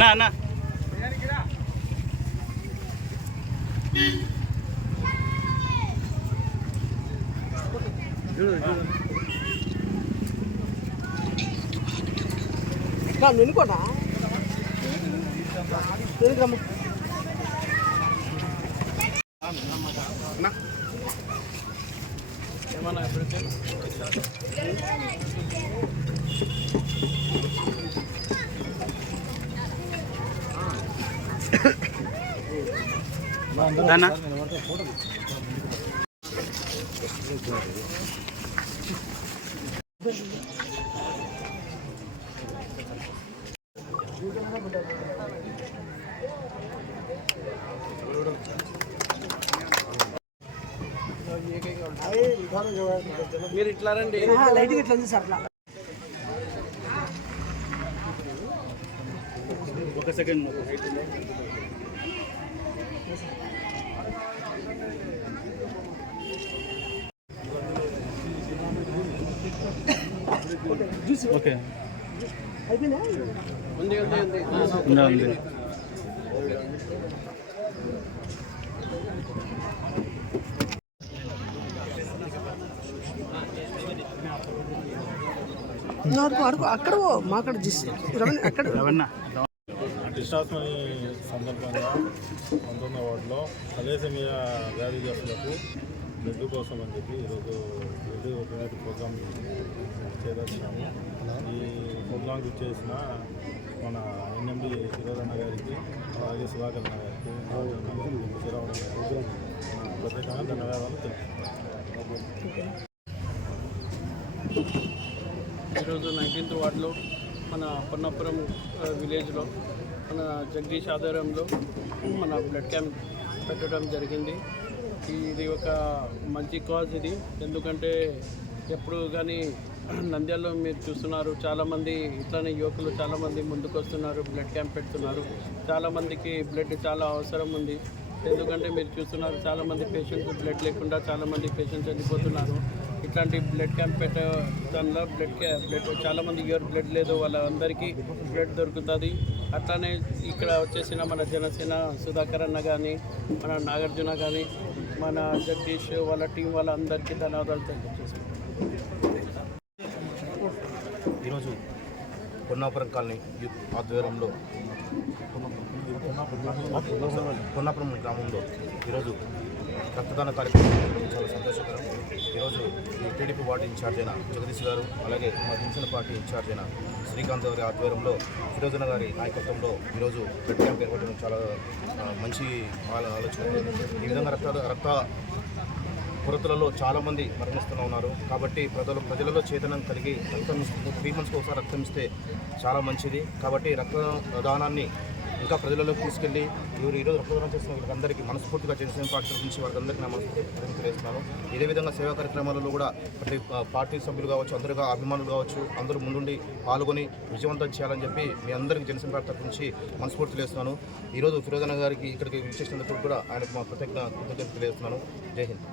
నా నా నిన్నుకోటా ఏమన్నా మీరు ఇట్లా రండి లైట్ ఇట్లా ఉంది సార్ ఒక సెకండ్ ఓకే అయిపోయిందా ఉంది అక్కడ మాక్కడ అక్కడ కృష్ణాష్టమి సందర్భంగా 19వ వార్డులో తలేసేమియా వ్యాధిగ్రస్తులకు బ్లడ్ కోసం అని చెప్పి ఈరోజు బ్లడ్ డొనేట్ ప్రోగ్రాం చేదర్శనాము. ఈ ప్రోగ్రాంకి చేసిన మన ఎన్ఎండి శిరోధన్న గారికి, అలాగే సుధాకర్ గారికి, శ్రీరావణ గారికి ప్రత్యేకంగా ధన్యవాదాలు తెలుపుతున్నాను. ఈరోజు 19th వార్డులో మన పొన్నపురం విలేజ్లో మన జగదీష్ ఆధ్వర్యంలో మన బ్లడ్ క్యాంప్ పెట్టడం జరిగింది. ఇది ఒక మంచి కాజ్ ఇది. ఎందుకంటే ఎప్పుడు కానీ నంద్యాలలో మీరు చూస్తున్నారు, చాలామంది ఇట్లానే యువకులు చాలామంది ముందుకు వస్తున్నారు, బ్లడ్ క్యాంప్ పెడుతున్నారు. చాలామందికి బ్లడ్ చాలా అవసరం ఉంది. ఎందుకంటే మీరు చూస్తున్నారు, చాలామంది పేషెంట్స్ బ్లడ్ లేకుండా చాలామంది పేషెంట్స్ చనిపోతున్నారు. ఇట్లాంటి బ్లడ్ క్యాంప్ పెట్టే దానిలో బ్లడ్ చాలామంది ఎవరు బ్లడ్ లేదు వాళ్ళందరికీ బ్లడ్ దొరుకుతుంది. అట్లానే ఇక్కడ వచ్చేసిన మన జనసేన సుధాకర్ అన్న కానీ, మన నాగార్జున కానీ, మన జగదీష్ వాళ్ళ టీం వాళ్ళందరికీ ధన్యవాదాలు తెలియజేస్తున్నాం. ఈరోజు పొన్నాపురం కాలనీ ఆధ్వర్యంలో పొన్నాపురం గ్రామంలో ఈరోజు రక్తదాన కార్యక్రమం చాలా సంతోషకరం. ఈరోజు ఈ టీడీపీ వార్డు ఇన్ఛార్జ్ అయిన జగదీష్ గారు, అలాగే మా జనసేన పార్టీ ఇన్ఛార్జ్ అయిన శ్రీకాంత్ గారి ఆధ్వర్యంలో ఫిరోజన్న గారి నాయకత్వంలో ఈరోజు బ్లడ్ క్యాంప్ ఏర్పడడం చాలా మంచి ఆలోచన. ఈ విధంగా రక్త కొరతలలో చాలామంది మరణిస్తూ ఉన్నారు. కాబట్టి ప్రజలలో చైతన్యం కలిగి రక్తం 3 monthsకి ఒకసారి రక్తం ఇస్తే చాలా మంచిది. కాబట్టి రక్తదానాన్ని ఇంకా ప్రజలలోకి తీసుకెళ్ళి ఈరోజు రక్తదానం చేసిన వీళ్ళందరికీ మనస్ఫూర్తిగా జనసేన పార్టీ నుంచి వాళ్ళందరికీ నా మనస్ఫూర్తిగా తెలియజేస్తున్నాను. ఇదే విధంగా సేవా కార్యక్రమాలలో కూడా ప్రతి పార్టీ సభ్యులు కావచ్చు, అందరుగా అభిమానులు కావచ్చు, అందరూ ముందుండి పాల్గొని విజయవంతం చేయాలని చెప్పి మీ అందరికీ జనసేన పార్టీ తరఫు నుంచి మనస్ఫూర్తి తెలియజేస్తున్నాను. ఈరోజు ఫిరోజన్న గారికి ఇక్కడికి విచ్చేసినందుకు కూడా ఆయనకు మా ప్రత్యేక కృతజ్ఞతలు తెలియజేస్తున్నాను. జై హింద్.